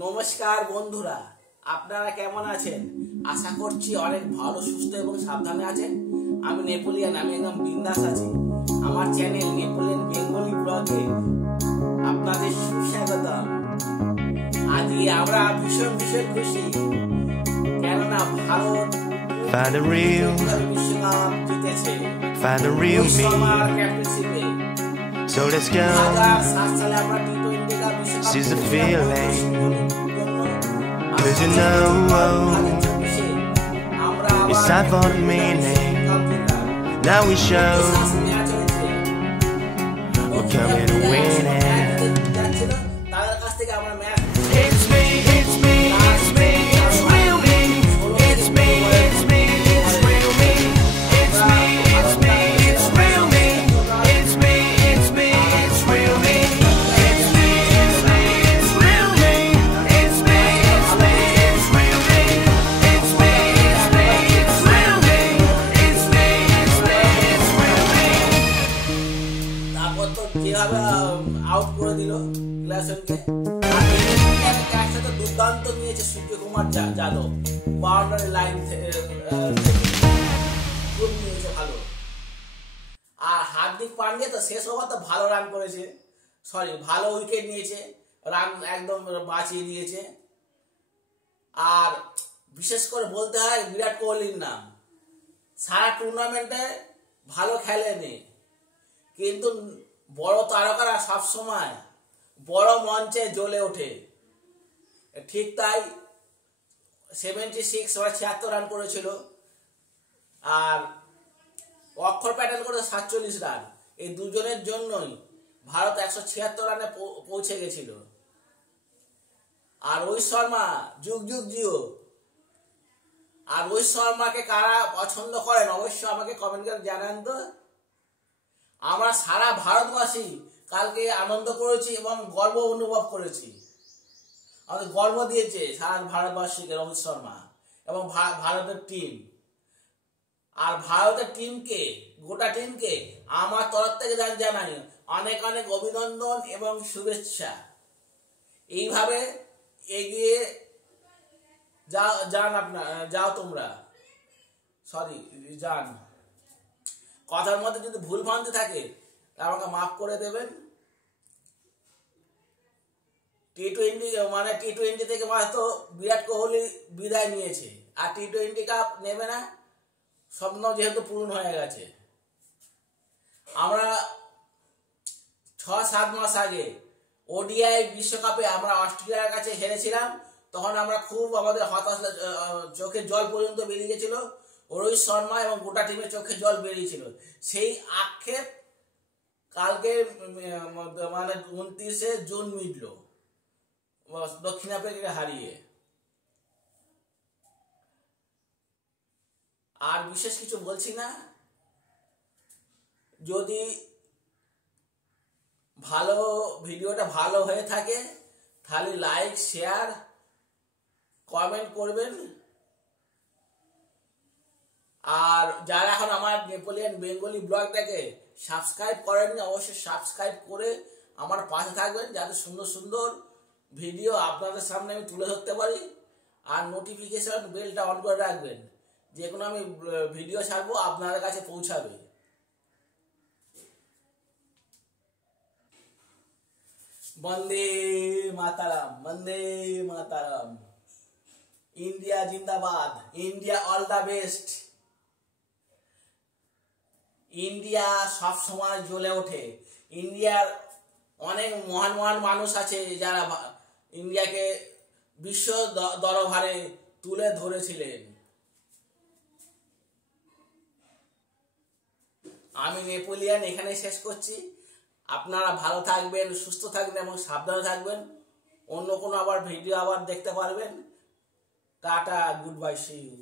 নমস্কার বন্ধুরা, আপনারা কেমন আছেন? আশা করছি অনেক ভালো, সুস্থ এবং সাবধানে আছেন। আমি নেপোলিয়ান, আমি একদম বিন্দাস আছি। আমার চ্যানেল নেপোলিয়ান বেঙ্গলি ব্লগে আপনাদের সুস্বাগতম। আজকে আমরা ভীষণ খুশি, কেননা ভারত বিশ্বকাপ জিতেছে রোহিত শর্মার ক্যাপ্টেনশিপে। So let's go. 2007 সালে আমরা টি-টোয়েন্টি কাপ বিশ্বকাপ This is the feeling. 'Cause you know it's time for the meaning. Now we show we're coming to win it. তাদের কাছ থেকে আমরা match It's me, it's me, it's me, it's real me. It's me, it's me, it's real me. It's me, it's me, it's real me. It's me, it's me, it's real me. It's me, it's me, it's real me. It's me, it's me, it's real me. It's me, it's me, it's real me. It's me, it's me, it's real me. তারপর তো যেভাবে out করে দিল গ্লাসনকে, একসাথে দুর্দান্ত নিয়েছে Suryakumar Yadav, boundary line থেকে খুব নিয়েছে ভালো। আর হার্দিক পান্ডিয়া তো শেষ ওভার তো ভালো রান করেছে, ভালো উইকেট নিয়েছে, রান একদম বাঁচিয়ে দিয়েছে। আর বিশেষ করে বলতে হয় বিরাট কোহলির নাম। সারা টুর্নামেন্টে ভালো খেলেনি, কিন্তু বড় তারকারা সবসময় বড় মঞ্চে জ্বলে ওঠে। ঠিক তাই 76 রান করেছিল, আর অক্ষর প্যাটেল করে 47 রান। এই দুজনের জন্যই ভারত 176 রানে পৌঁছে গেছিল। আর রোহিত শর্মা যুগ জিও। আর রোহিত শর্মাকে কারা পছন্দ করেন অবশ্যই আমাকে কমেন্ট করে জানান তো। আমরা সারা ভারতবাসী কালকে আনন্দ করেছি এবং গর্ব অনুভব করেছি। আমাদের গর্ব দিয়েছে সারা ভারতবাসীকে রোহিত শর্মা এবং ভারতের টিম। আর ভারতের টিমকে, গোটা টিমকে আমার তরফ থেকে জানাই অনেক অনেক অভিনন্দন এবং শুভেচ্ছা। এইভাবে এগিয়ে যাও তোমরা। যান। কথার মধ্যে যদি ভুল ভ্রান্তি থাকে তা আমাকে মাফ করে দেবেন। টি-টোয়েন্টি থেকে হয়তো বিরাট কোহলি বিদায় নিয়েছে, আর টি-টোয়েন্টি কাপ নেবে না, স্বপ্ন যেহেতু পূরণ হয়ে গেছে। আমরা 6-7 মাস আগে ওডিআই বিশ্বকাপে আমরা অস্ট্রেলিয়ার কাছে হেরেছিলাম। তখন আমরা খুব আমাদের হতাশা, চোখে জল পর্যন্ত বেরিয়ে গেছিল। রোহিত শর্মা এবং গোটা টিমের চোখে জল বেরিয়েছিল। সেই আক্ষেপ কালকে 29 জুন মিটল দক্ষিণ আফ্রিকাকে হারিয়ে। আর বিশেষ কিছু বলছি না। যদি ভিডিওটা ভালো হয়ে থাকে তাহলে লাইক, শেয়ার, কমেন্ট করবেন। আর যারা এখন আমার নেপোলিয়ান বেঙ্গলি ব্লগটাকে সাবস্ক্রাইব করেননি, অবশ্যই সাবস্ক্রাইব করে আমার পাশে থাকবেন, যাতে সুন্দর সুন্দর ভিডিও আপনাদের সামনে আমি তুলে ধরতে পারি। আর নোটিফিকেশন বেলটা অন করে রাখবেন, যে কোনো আমি ভিডিও ছাড়বো আপনাদের কাছে পৌঁছাবে। বন্দে মাতারাম, বন্দে মাতারাম। ইন্ডিয়া জিন্দাবাদ, India all the best. India সব সময় জ্বলে ওঠে। ইন্ডিয়ার অনেক মহান মহান মানুষ আছে যারা ইন্ডিয়াকে বিশ্ব দরবারে তুলে ধরেছিলেন। আমি নেপোলিয়ান এখানে শেষ করছি। আপনারা ভালো থাকবেন, সুস্থ থাকবেন এবং সাবধানে থাকবেন। অন্য কোনো আবার ভিডিও আবার দেখতে পারবেন। টাটা, গুড বাই, সি ইউ।